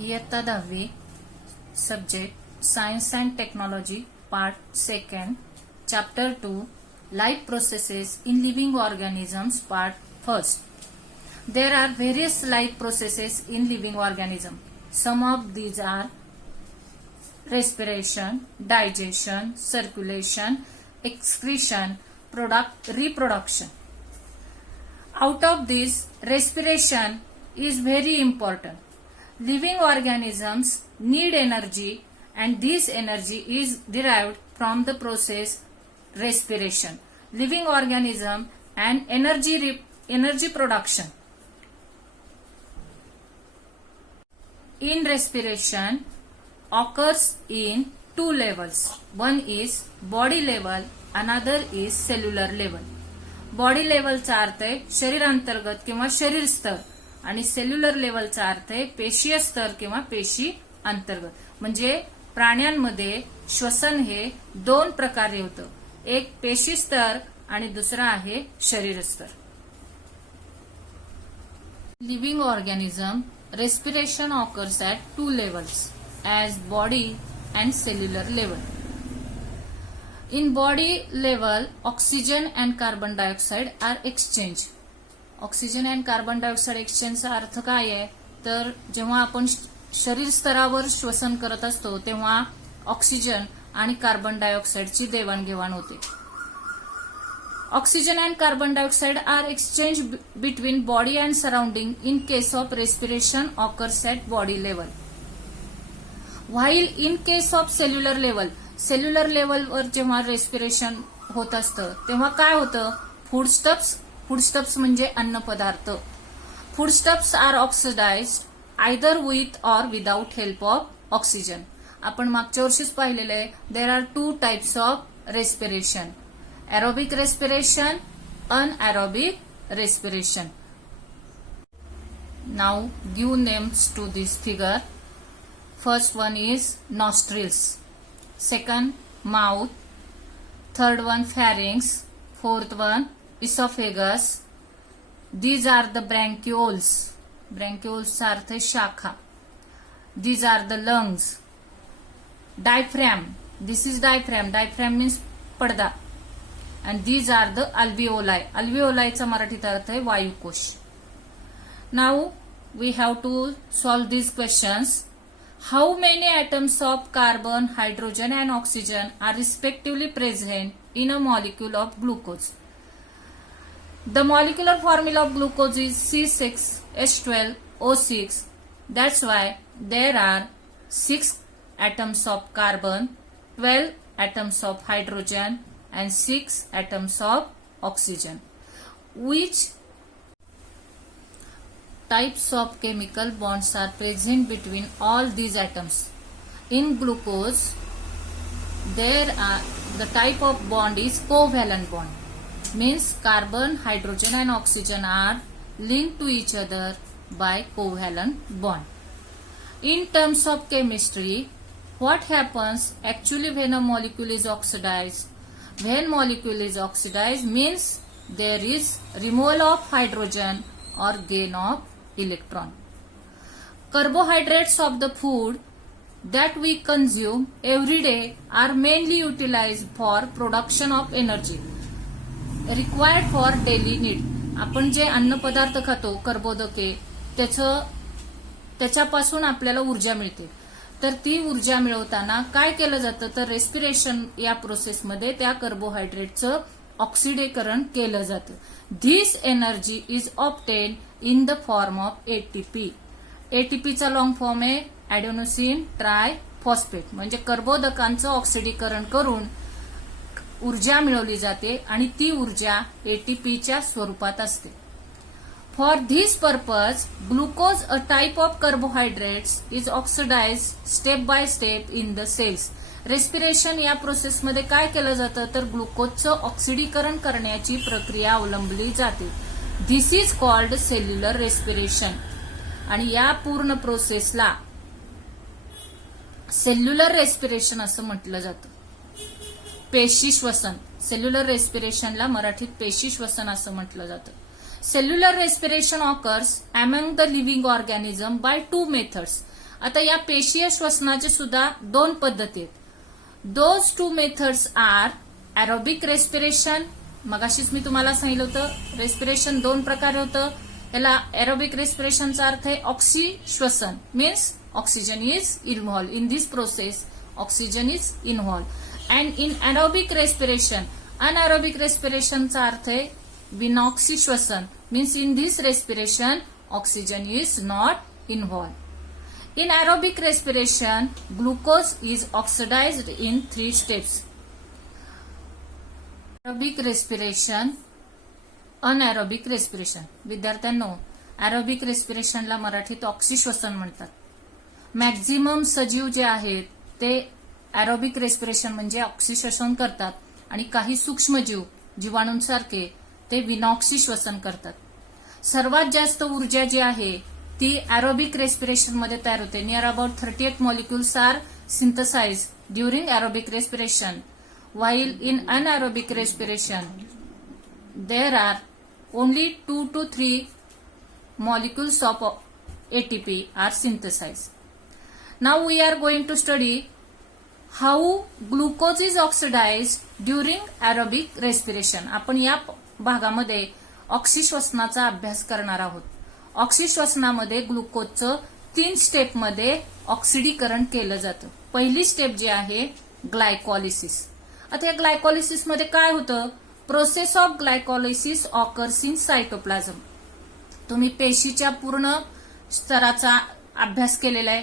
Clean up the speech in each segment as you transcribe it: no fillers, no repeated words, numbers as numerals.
इयत्ता 10वी subject science and technology part second chapter 2 life processes in living organisms part first. There are various life processes in living organism. Some of these are respiration, digestion, circulation, excretion, reproduction. Out of this, respiration is very important. Living organisms need energy, and this energy is derived from the process respiration. Living organism and energy production. In respiration occurs in two levels. One is body level, another is cellular level. Body लेवलचा अर्थ आहे शरीर अंतर्गत किंवा शरीर स्तर आणि cellular लेवलचा अर्थ आहे पेशीय स्तर किंवा पेशी अंतर्गत. म्हणजे प्राण्यांमध्ये श्वसन हे दोन प्रकारे होतं, एक पेशी स्तर आणि दुसरा आहे शरीर स्तर. Living organism respiration occurs at two levels as body and cellular level. In body level, oxygen and carbon dioxide are exchanged. Oxygen and carbon dioxide exchange चा अर्थ काय आहे तर जेव्हा आपण शरीर स्तरावर श्वसन करत असतो तेव्हा ऑक्सिजन आणि कार्बन डायऑक्साइडची देवाणघेवाण होते. Oxygen and carbon dioxide are exchanged between body and surrounding in case of respiration occurs at body level. While in case of cellular level वर जेव्हा respiration होत असतं तेव्हा काय होतं, foodstuffs म्हणजे अन्न पदार्थ. Foodstuffs are oxidized either with or without help of oxygen. आपण मागच्या वर्षीच पाहिलेलं आहे, there are two types of respiration. Aerobic respiration, anaerobic respiration. Now give names to this figure. First one is nostrils, second mouth, third one pharynx, fourth one esophagus. These are the bronchioles. Bronchioles चा अर्थ है शाखा. These are the lungs. Diaphragm. This is diaphragm. Diaphragm means पडदा. And these are the alveoli. Alveoli चा मराठीत अर्थ है वायुकोश. Now we have to solve these questions. How many atoms of carbon, hydrogen and oxygen are respectively present in a molecule of glucose? The molecular formula of glucose is C6H12O6. That's why there are 6 atoms of carbon, 12 atoms of hydrogen and 6 atoms of oxygen. Which types of chemical bonds are present between all these atoms? In glucose, the type of bond is covalent bond. Means carbon, hydrogen and oxygen are linked to each other by covalent bond. In terms of chemistry, what happens actually when a molecule is oxidized? When molecule is oxidized means there is removal of hydrogen or gain of electron. Carbohydrates of the food that we consume every day are mainly utilized for production of energy required for daily need. आपण जे अन्न पदार्थ खातो कर्बोदके त्याच्यापासून आपल्याला ऊर्जा मिळते. तर ती ऊर्जा मिळवताना काय केलं जातं तर रेस्पिरेशन या प्रोसेसमध्ये त्या कार्बोहायड्रेटचं ऑक्सिडीकरण केलं जातं. This energy is obtain in the form of ATP. एटीपीचा लॉंग फॉर्म आहे ॲडेनोसिन ट्रायफॉस्फेट. म्हणजे कर्बोदकांचं ऑक्सिडीकरण करून ऊर्जा मिळवली जाते आणि ती ऊर्जा एटीपीच्या स्वरूपात असते. For this purpose, glucose, a type of carbohydrates, is oxidized step by step in the cells. Respiration या प्रोसेस मध्ये काय केलं जातं तर ग्लुकोजचं ऑक्सिडीकरण करण्याची प्रक्रिया अवलंबली जाते. This is called cellular respiration. आणि या पूर्ण प्रोसेसला सेल्युलर रेस्पिरेशन असं म्हटलं जातं. पेशी श्वसन, सेल्युलर रेस्पिरेशनला मराठीत पेशी श्वसन असं म्हटलं जातं. Cellular respiration occurs among the living organism by two methods. आता या पेशीय श्वसनाचे सुद्धा दोन पद्धती आहेत. Those two methods are aerobic respiration. मगाशीच मी तुम्हाला सांगितलं होतं रेस्पिरेशन दोन प्रकारे होतं. याला एरोबिक रेस्पिरेशनचा अर्थ आहे ऑक्सी श्वसन, means oxygen is involve in this process. Oxygen is involve. And in aerobic respiration, anaerobic रेस्पिरेशनचा अर्थ आहे विनॉक्सी श्वसन, means in this respiration oxygen is not involve. In aerobic respiration, glucose is oxidized in 3 steps. Aerobic respiration, anaerobic respiration. विद्यार्थ्यांनो, aerobic रेस्पिरेशनला मराठीत ऑक्सिश्वसन म्हणतात. Maximum सजीव जे आहेत ते एरोबिक रेस्पिरेशन म्हणजे ऑक्सिश्वसन करतात आणि काही सूक्ष्मजीव जीवाणूंसारखे ते विनॉक्सी श्वसन करतात. सर्वात जास्त ऊर्जा जी आहे ती एरोबिक रेस्पिरेशन मध्ये तयार होते. Near about 38 molecules are synthesize during aerobic respiration, while in anaerobic respiration there are only 2 to 3 molecules of ATP are synthesized. Now we are going to study how glucose is oxidized during aerobic respiration. आपण या भागामध्ये ऑक्सिश्वसनाचा अभ्यास करणार आहोत. ऑक्सिश्वसनामध्ये ग्लुकोजचं 3 स्टेपमध्ये ऑक्सिडीकरण केलं जातं. पहिली स्टेप जी आहे ग्लायकॉलिसिस. आता या ग्लायकॉलिसिस मध्ये काय होतं? Process of glycolysis occurs in cytoplasm. तुम्ही पेशीच्या पूर्ण स्तराचा अभ्यास केलेला आहे,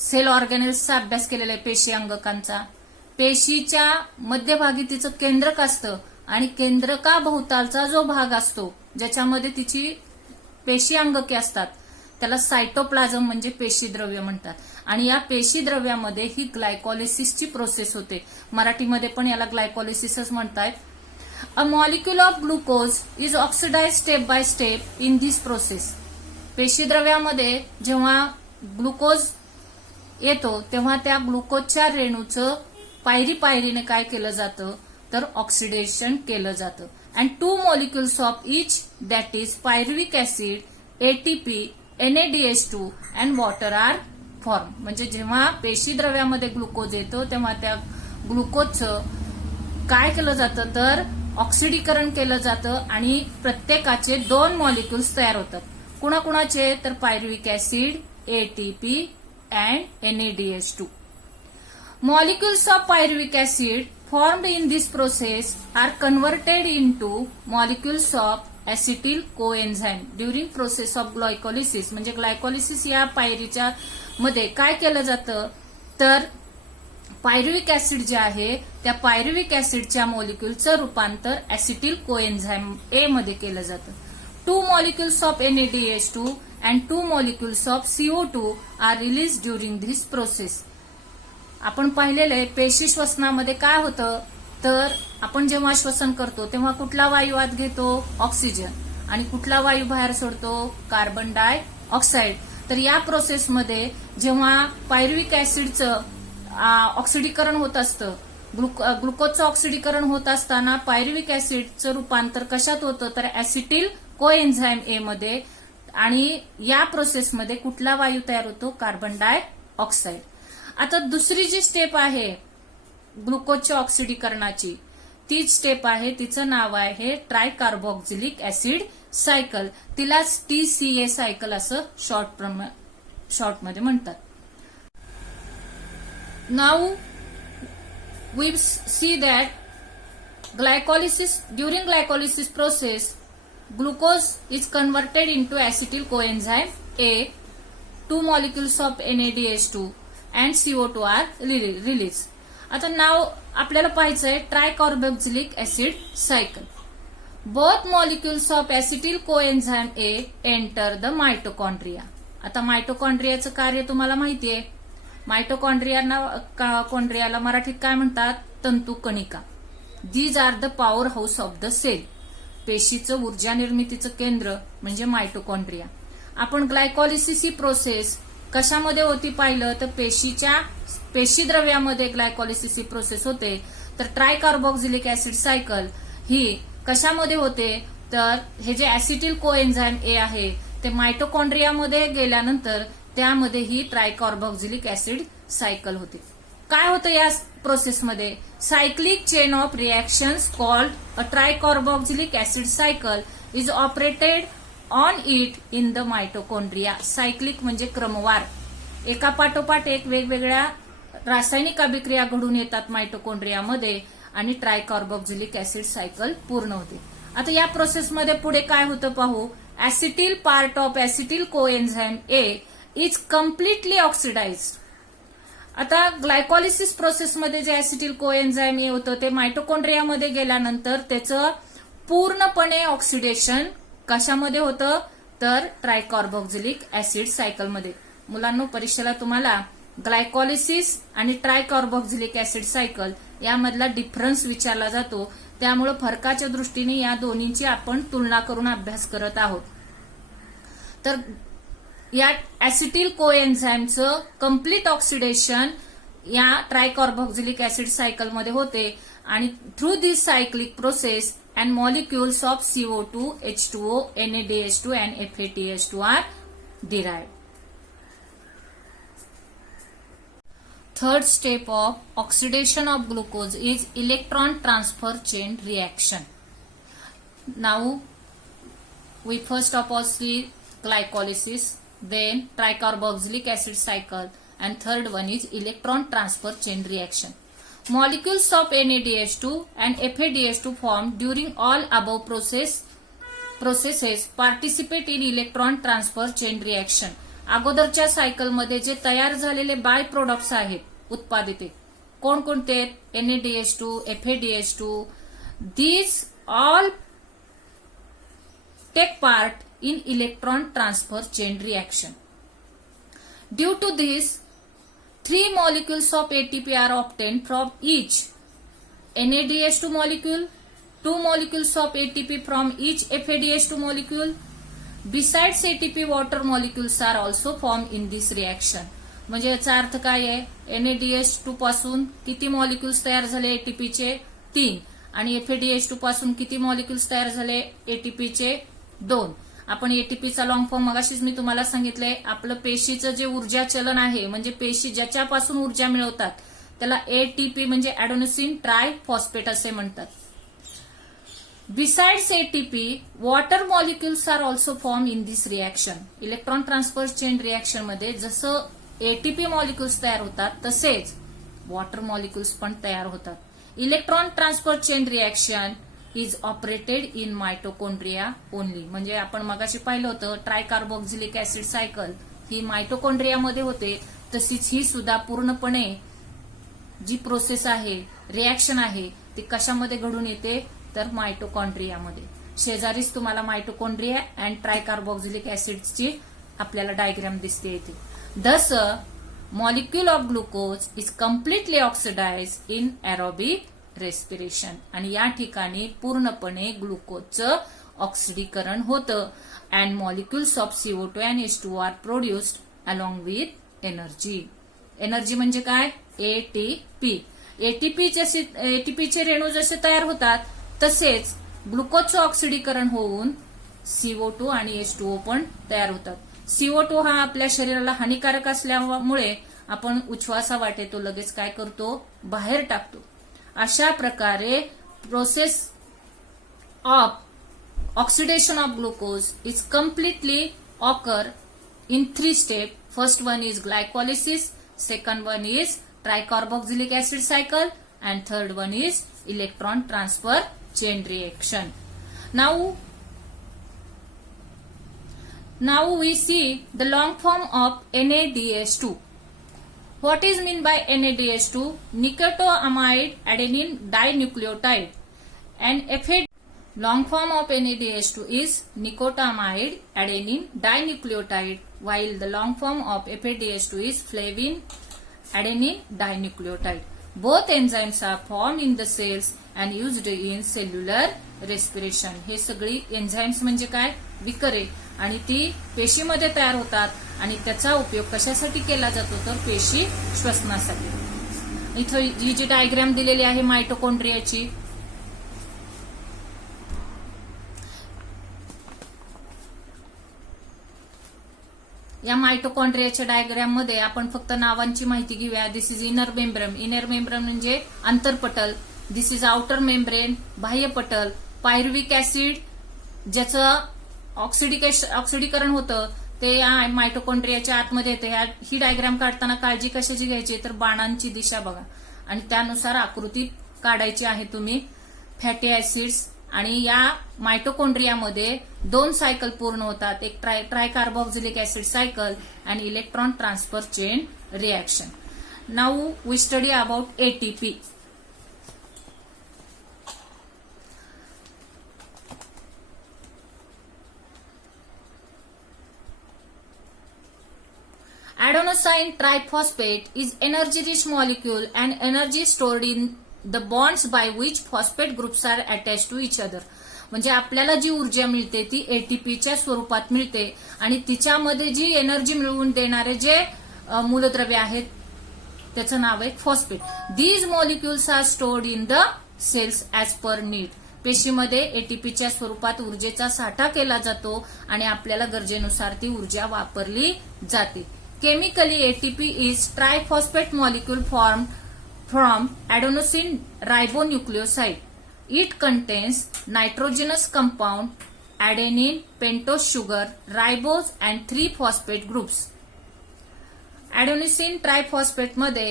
सेल ऑर्गॅनेल्सचा अभ्यास केलेला आहे, पेशी अंगकांचा. पेशीच्या मध्यभागी तिचं केंद्रक असतं आणि केंद्रकाभोवतालचा जो भाग असतो ज्याच्यामध्ये तिची पेशी अंगके असतात त्याला सायटोप्लाझम म्हणजे पेशीद्रव्य म्हणतात. आणि या पेशीद्रव्यामध्ये ही ग्लायकॉलिसिसची प्रोसेस होते. मराठीमध्ये पण याला ग्लायकॉलिसिसच म्हणतात. A molecule of glucose is oxidise step by step in this process. पेशीद्रव्यामध्ये जेव्हा ग्लुकोज येतो तेव्हा त्या ग्लुकोजच्या रेणूचं पायरी पायरीने काय केलं जातं तर ऑक्सिडेशन केलं जातं. And 2 molecules of each, that is pyruvic acid, ATP, NADH2 and water are formed. म्हणजे जेव्हा पेशीद्रव्यामध्ये ग्लुकोज येतो तेव्हा त्या ग्लुकोजचं काय केलं जातं तर ऑक्सिडीकरण केलं जातं आणि प्रत्येकाचे 2 मॉलिक्युल्स तयार होतात. कुणाकुणाचे तर pyruvic acid, ATP and NADH2. Molecules of pyruvic acid formed in this process are converted into molecules of acetyl coenzyme during process of glycolysis. म्हणजे ग्लायकोलिसिस या पायरीच्या मध्ये काय केलं जातं तर पायरुविक ऍसिड जे आहे त्या पायरुविक ऍसिडच्या मॉलिक्युलचं रूपांतर ऍसिटिल कोएन्झाइम ए मध्ये केलं जातं. 2 molecules of NADH2 and 2 molecules of CO2 are released during this process. आपण पाहिलेले पेशी श्वसनामध्ये काय होतं तर आपण जेव्हा श्वसन करतो तेव्हा कुठला वायू आत घेतो ऑक्सिजन आणि कुठला वायू बाहेर सोडतो कार्बन डाय ऑक्साईड. तर या प्रोसेसमध्ये जेव्हा पायरुविक ऍसिडचं ऑक्सिडीकरण होत असतं ग्लुकोजचं ऑक्सिडीकरण होत असताना पायरुविक ऍसिडचं रूपांतर कशात होतं तर ऍसिटिल कोएन्झाइम ए मध्ये. आणि या प्रोसेसमध्ये कुठला वायू तयार होतो कार्बन डाय ऑक्साईड. आता दुसरी जी स्टेप आहे ग्लुकोजच्या ऑक्सिडीकरणाची तीच स्टेप आहे, तिचं नाव आहे ट्रायकार्बोक्झिलिक ऍसिड सायकल. तिलाच TCA सायकल असं शॉर्टमध्ये म्हणतात. Now we see that during glycolysis process glucose is converted into acetyl coenzyme A. 2 molecules of NADH2 and CO2 are released. आता नाव आपल्याला पाहायचंय tricarboxylic acid cycle. Both molecules of acetyl coenzyme A enter the mitochondria. आता मायटोकॉन्ड्रियाचं कार्य तुम्हाला माहितीये. मायटोकॉन्ड्रियाला मराठीत काय म्हणतात तंतुकणिका. These are the powerhouse of the cell. पेशीचं ऊर्जा निर्मितीचं केंद्र म्हणजे मायटोकॉन्ड्रिया. आपण ग्लायकॉलिसिस ही प्रोसेस कशामध्ये होती पाहिलं तर पेशीद्रव्यामध्ये ग्लायकॉलिसिस ही प्रोसेस होते. तर ट्रायकार्बोक्झिलिक ऍसिड सायकल ही कशामध्ये होते तर हे जे ऍसिटिल कोएन्झाइम ए आहे ते मायटोकॉन्ड्रियामध्ये गेल्यानंतर त्यामध्ये ही ट्रायकार्बोक्झिलिक ऍसिड सायकल होते. काय होतं या प्रोसेसमध्ये? Cyclic chain of reactions called a tricarboxylic acid cycle is operated on it in the mitochondria. Cyclic म्हणजे क्रमवार, एका पाठोपाठ एक वेगवेगळ्या रासायनिक अभिक्रिया घडून येतात मायटोकॉन्ड्रियामध्ये आणि ट्रायकार्बोक्झिलिक ऍसिड सायकल पूर्ण होते. आता या प्रोसेसमध्ये पुढे काय होतं पाहू. Acetyl part of acetyl coenzyme A is completely oxidised. आता ग्लायकॉलिसिस प्रोसेसमध्ये जे ऍसिटिल कोएन्झाइम ए होतं ते मायटोकॉन्ड्रियामध्ये गेल्यानंतर त्याचं पूर्णपणे ऑक्सिडेशन कशामध्ये होतं? तर ट्रायकार्बोक्झिलिक ऍसिड सायकलमध्ये. मुलांनो, परीक्षेला तुम्हाला ग्लायकॉलिसिस आणि ट्रायकार्बोक्झिलिक ऍसिड सायकल यामधला डिफरन्स विचारला जातो. त्यामुळे फरकाच्या दृष्टीने या दोन्हींची आपण तुलना करून अभ्यास करत आहोत. तर या ऍसिटिल कोएन्झाइमचं कम्प्लीट ऑक्सिडेशन या ट्रायकार्बोक्झिलिक ऍसिड सायकलमध्ये होते आणि through this cyclic process and molecules of CO2, H2O, NaDH2 and FADH2 are derived. Third step of oxidation of glucose is electron transfer chain reaction. Now we first of all see glycolysis, then tricarboxylic acid cycle, and third one is electron transfer chain reaction. Molecules of NaDH2 and FADH2 formed during all above processes participate in electron transfer chain reaction. अगोदरच्या सायकलमध्ये जे तयार झालेले by products आहेत उत्पादित कोणकोणते? NaDH2, FADH2, these all take part in electron transfer chain reaction. Due to this, 3 molecules of ATP are obtained from each NaDH2 molecule, 2 molecules of ATP from each FADH2 molecule. Besides ATP, water molecules are also formed in this reaction. म्हणजे याचा अर्थ काय आहे? NaDH2 पासून किती molecules तयार झाले एटीपीचे? 3. आणि FADH2 पासून किती मॉलिक्युल्स तयार झाले एटीपीचे? 2. आपण एटीपीचा लॉंग फॉर्म मगाशीच मी तुम्हाला सांगितलंय. आपलं पेशीचं जे ऊर्जा चलन आहे म्हणजे पेशी ज्याच्यापासून ऊर्जा मिळवतात त्याला एटीपी म्हणजे ऍडेनोसिन ट्राय फॉस्फेट असे म्हणतात. Besides ATP, water molecules are also form in this reaction. Electron transfer chain reaction मध्ये जसं एटीपी मॉलिक्युल्स तयार होतात तसेच वॉटर मॉलिक्युल्स पण तयार होतात. Electron transfer chain reaction is operated in mitochondria only. म्हणजे आपण मगाशी पाहिलं होतं ट्रायकार्बोक्झिलिक ऍसिड सायकल ही मायटोकॉन्ड्रियामध्ये होते, तशीच ही सुद्धा पूर्णपणे जी प्रोसेस आहे, रिएक्शन आहे ती कशामध्ये घडून येते? तर मायटोकॉन्ड्रियामध्ये. शेजारीच तुम्हाला मायटोकॉन्ड्रिया अँड ट्रायकार्बोक्झिलिक ऍसिडची आपल्याला डायग्राम दिसते येते. Thus, molecule of glucose is completely oxidized in aerobic respiration. आणि या ठिकाणी पूर्णपणे ग्लुकोजचं ऑक्सिडीकरण होतं. And molecules of CO2 and H2O are produced along with energy. Energy म्हणजे काय? एटीपी. एटीपीचे रेणू जसे तयार होतात तसेच ग्लुकोजचं ऑक्सिडीकरण होऊन CO2 आणि H2O पण तयार होतात. CO2 हा आपल्या शरीराला हानिकारक असल्यामुळे आपण उच्छ्वासा वाटे तो लगेच काय करतो? बाहेर टाकतो. अशा प्रकारे process of oxidation of glucose is completely occur in 3 step. First one is glycolysis, second one is tricarboxylic acid cycle, and third one is electron transfer chain reaction. Now we see the long form of NADH2. What is mean by NADH2? Nicotinamide adenine dinucleotide. And long form of NADH2 is nicotinamide adenine dinucleotide, while the long form of FADH2 is flavin adenine dinucleotide. Both enzymes are formed in the cells and used in cellular respiration. हे सगळी enzymes म्हणजे काय? विकरे, आणि ती पेशीमध्ये तयार होतात आणि त्याचा उपयोग कशासाठी केला जातो? तर पेशी श्वसनासाठी. इथं ही जी डायग्राम दिलेली आहे मायटोकॉन्ड्रियाची, या मायटोकॉन्ड्रियाच्या डायग्राम मध्ये आपण फक्त नावांची माहिती घेऊया. This is inner membrane. Inner membrane म्हणजे आंतरपटल. दिस इज आउटर मेम्ब्रेन, बाह्यपटल. पायरुविक ऍसिड ज्याचं ऑक्सिडीकरण होतं ते या मायटोकॉन्ड्रियाच्या आतमध्ये येते. ही डायग्राम काढताना काळजी कशाची घ्यायची तर बाणांची दिशा बघा आणि त्यानुसार आकृती काढायची आहे तुम्ही. फॅटी ऍसिड्स आणि या मायटोकॉन्ड्रियामध्ये 2 सायकल पूर्ण होतात. एक ट्रायकार्बोक्सिलिक ऍसिड सायकल आणि electron transfer chain reaction. Now we study about ATP. Adenosine triphosphate is energy-rich molecule and energy stored in the bonds by which phosphate groups are attached to each other. म्हणजे आपल्याला जी ऊर्जा मिळते ती एटीपीच्या स्वरूपात मिळते आणि तिच्यामध्ये जी एनर्जी मिळवून देणारे जे मूलद्रव्य आहेत त्याचं नाव आहे phosphate. These molecules are stored in the cells as per need. पेशीमध्ये एटीपीच्या स्वरूपात ऊर्जेचा साठा केला जातो आणि आपल्याला गरजेनुसार ती ऊर्जा वापरली जाते. Chemically, ATP is triphosphate molecule formed from adenosine ribonucleoside. It contains nitrogenous compound, adenine, pentose sugar, ribose and 3 phosphate groups. Adenosine triphosphate मध्ये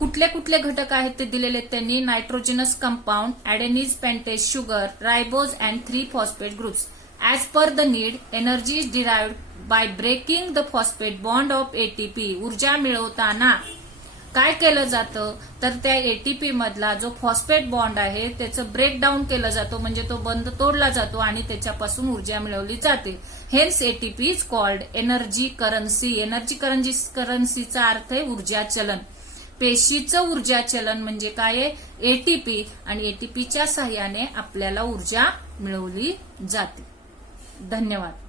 कुठले कुठले घटक आहेत ते दिलेले आहेत त्यांनी. Nitrogenous compound, adenine, pentose sugar, ribose and 3 phosphate groups. As per the need, energy is derived by breaking the phosphate bond of ATP. ऊर्जा मिळवताना काय केलं जातं तर त्या एटीपी मधला जो फॉस्फेट बॉन्ड आहे त्याचं ब्रेकडाऊन केलं जातो म्हणजे तो बंद तोडला जातो आणि त्याच्यापासून ऊर्जा मिळवली जाते. Hence ATP is called energy currency. Energy करन्सीचा अर्थ आहे ऊर्जा चलन. पेशीचं ऊर्जा चलन म्हणजे काय आहे एटीपी आणि एटीपीच्या साह्याने आपल्याला ऊर्जा मिळवली जाते. धन्यवाद.